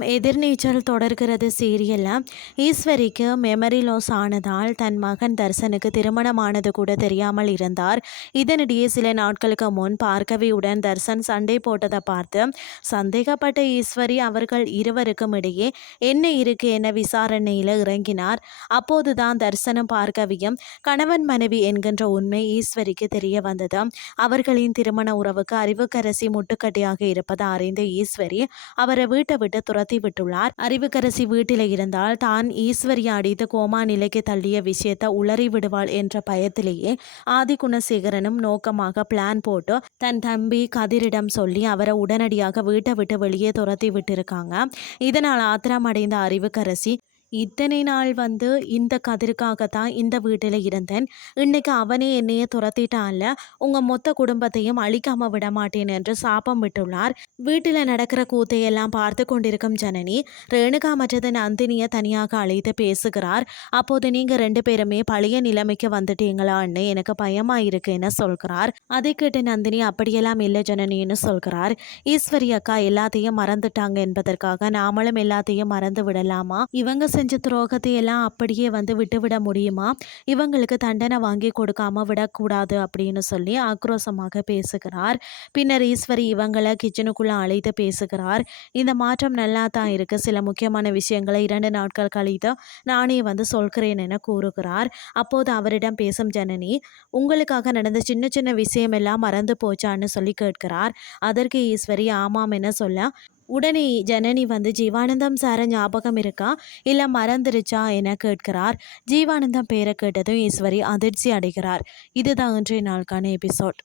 நாம் எதிர்நீச்சல் தொடர்கிறது சீரியலில் ஈஸ்வரிக்கு மெமரி லாஸ் ஆனதால் தன் மகன் தர்சனுக்கு திருமணமானது கூட தெரியாமல் இருந்தார். இதனிடையே சில நாட்களுக்கு முன் பார்கவியுடன் தர்சன் சண்டை போட்டதை பார்த்து சந்தேகப்பட்ட ஈஸ்வரி அவர்கள் இருவருக்கும் இடையே என்ன இருக்கு என விசாரணையில் இறங்கினார். அப்போதுதான் தர்சனும் பார்கவியும் கணவன் மனைவி என்கின்ற உண்மை ஈஸ்வரிக்கு தெரிய வந்தது. அவர்களின் திருமண உறவுக்கு அறிவுக்கரசி முட்டுக்கட்டையாக இருப்பதை அறிந்த ஈஸ்வரி அவரை வீட்டை விட்டு துரத்தி விட்டுள்ளார். அறிவுக்கரசி வீட்டில் இருந்தால் தான் ஈஸ்வரியை அடித்து கோமா நிலைக்கு தள்ளிய விஷயத்தை உளறி விடுவாள் என்ற பயத்திலேயே ஆதிகுணசேகரனும் நோக்கமாக பிளான் போட்டு தன் தம்பி கதிரிடம் சொல்லி அவரை உடனடியாக வீட்டை விட்டு வெளியே துரத்தி விட்டிருக்காங்க. இதனால் ஆத்திரம் அடைந்த அறிவுக்கரசி இத்தனை நாள் இந்த கதிர்க்காகத்தான் இந்த வீட்டில் இருந்தேன், இன்னைக்கு அவனே என்னையே துரத்திட்டான்ல, உங்கள் மொத்த குடும்பத்தையும் அழிக்காம விட மாட்டேன் என்று சாபம் விட்டுள்ளார். வீட்டில் நடக்கிற கூத்தையெல்லாம் பார்த்து கொண்டிருக்கும் ஜனனி ரேணுகா மற்றது நந்தினியை தனியாக அழைத்து பேசுகிறார். அப்போது நீங்கள் ரெண்டு பேருமே பழைய நிலைமைக்கு வந்துட்டீங்களான்னு எனக்கு பயமாக இருக்குன்னு சொல்கிறார். அதை கேட்டு நந்தினி அப்படியெல்லாம் இல்லை ஜனனின்னு சொல்கிறார். ஈஸ்வரி அக்கா எல்லாத்தையும் மறந்துட்டாங்க என்பதற்காக நாமளும் எல்லாத்தையும் மறந்து விடலாமா? இவங்க செஞ்ச துரோகத்தை எல்லாம் அப்படியே விட்டுவிட முடியுமா? இவங்களுக்கு தண்டனை வாங்கி கொடுக்காம விடக்கூடாது அப்படின்னு சொல்லி ஆக்ரோஷமாக பேசுகிறார். பின்னர் ஈஸ்வரி இவங்களை கிச்சனுக்குள்ள அழைத்து பேசுகிறார். இந்த மாற்றம் நல்லா தான் இருக்கு, சில முக்கியமான விஷயங்களை 2 நாட்கள் கழித்து நானே சொல்கிறேன் என கூறுகிறார். அப்போது அவரிடம் பேசும் ஜனனி உங்களுக்காக நடந்த சின்ன சின்ன விஷயம் எல்லாம் மறந்து போச்சான்னு சொல்லி கேட்கிறார். அதற்கு ஈஸ்வரி ஆமாம் என சொல்ல உடனே ஜனனி ஜீவானந்தம் சார ஞாபகம் இருக்கா இல்லை மறந்துருச்சா என கேட்கிறார். ஜீவானந்தம் பேரை கேட்டதும் ஈஸ்வரி அதிர்ச்சி அடைகிறார். இதுதான் இன்றைய நாளுக்கான எபிசோட்.